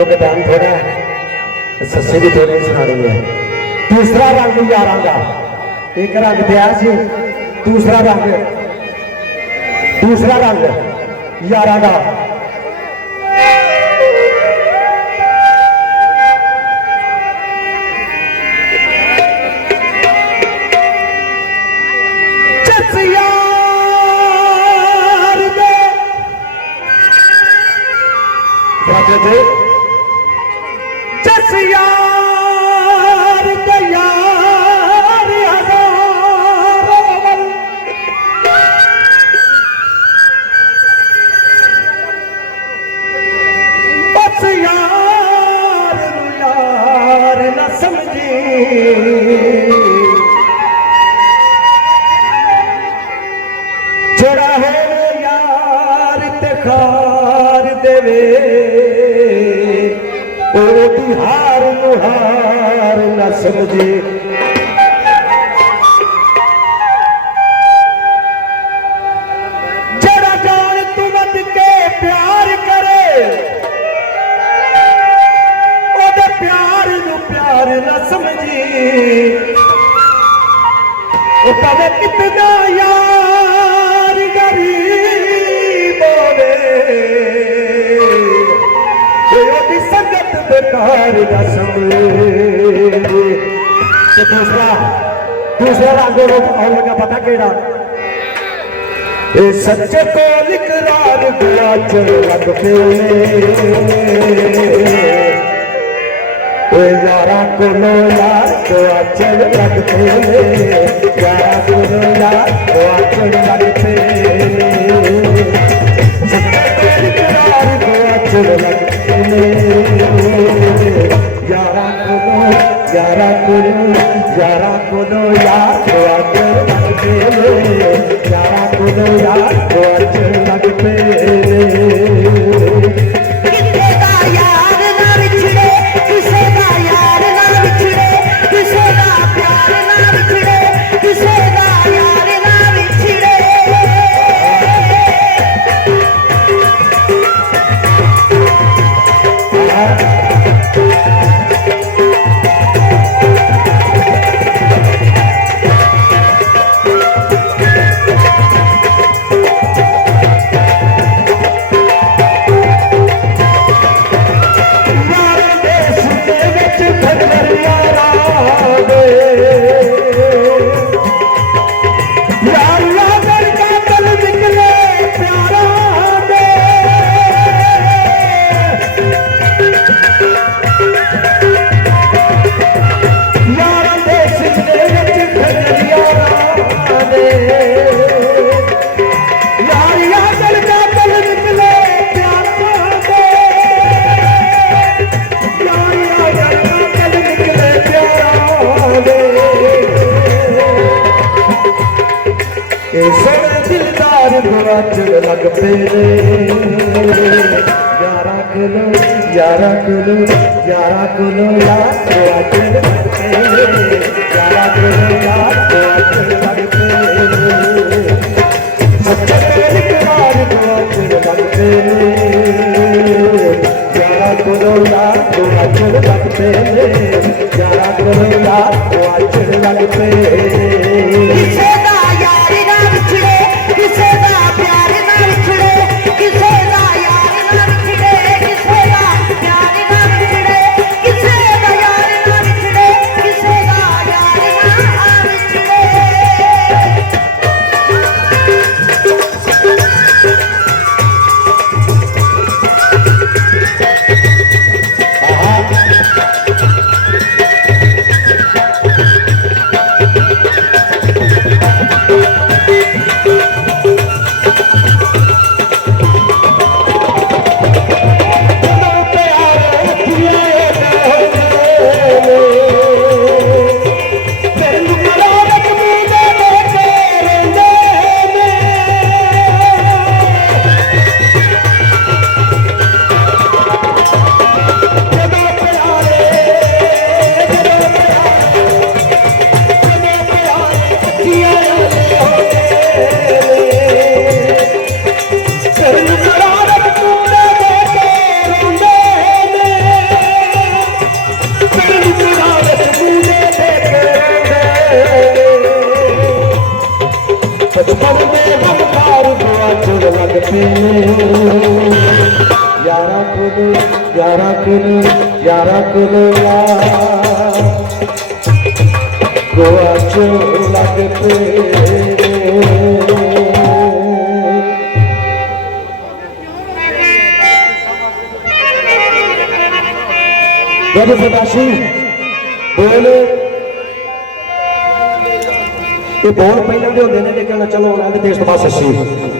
बयान थोड़ा सस्सी भी थोड़ी सुनानी है। दूसरा रंग यारां दा, एक रंग दिया सी, दूसरा रंग यारां दा। जस यार दे यार हजारों वल, उस यार नू यार न समझी, जड़ा है यार ते खार देवे, हार हार न समझे। जरा जान तू मत के प्यार करे, ओदे प्यार नू प्यार न समझी। ओ पवे कितना यार गरीब होवे, संगत बेकार न समझे। दूसरा रंग और लगा पता केड़ा, सच्चे को इकरार गुआच लग पे, यारा को यार गुआच लग पे, यारा को यार गुआच लग पे, सच्चे को इकरार गुआच लग पे, यारा को यार गुआच लग पे, यारा को यार गुआच लग पे। दिलदार गुआच लग पे, यारा कुलो यार गुआच लग पे, यारा कुलो यार गुआच लग पे, सच्चे दिलदार गुआच लग पे, यारा कुलो यार गुआच लग पे, यारा कुलो यार गुआच लग पे। ਲੱਗਦੇ ਨੇ ਯਾਰਾਂ ਕੋਲ ਯਾਰਾਂ ਕੋਲ ਯਾਰਾਂ ਕੋਲ ਗੋਆ ਚੋਂ ਲੱਗਦੇ ਜਦ ਸਦਾਸ਼ੀ ਬੋਲ ਇਹ ਬੋਲ ਪਹਿਲਾਂ ਦੇ ਹੁੰਦੇ ਨੇ ਲੇਕਿਨ ਚਲੋ ਉਹਨਾਂ ਦੇ ਦੇਸ਼ ਤੋਂ ਬਾਅਦ ਸੱਸੀ